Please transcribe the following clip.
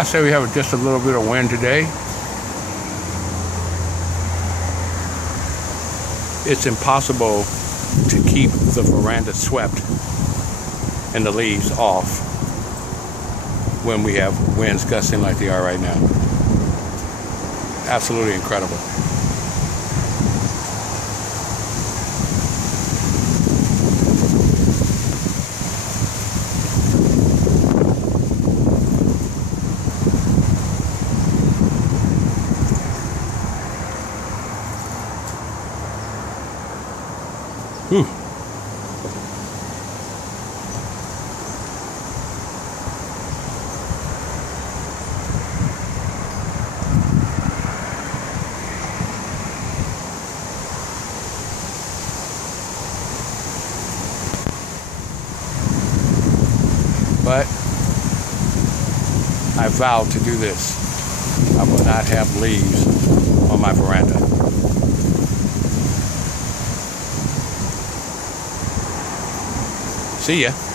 Yeah, I say we have just a little bit of wind today. It's impossible to keep the veranda swept and the leaves off when we have winds gusting like they are right now. Absolutely incredible. Whew. But I vowed to do this. I will not have leaves on my veranda. See ya.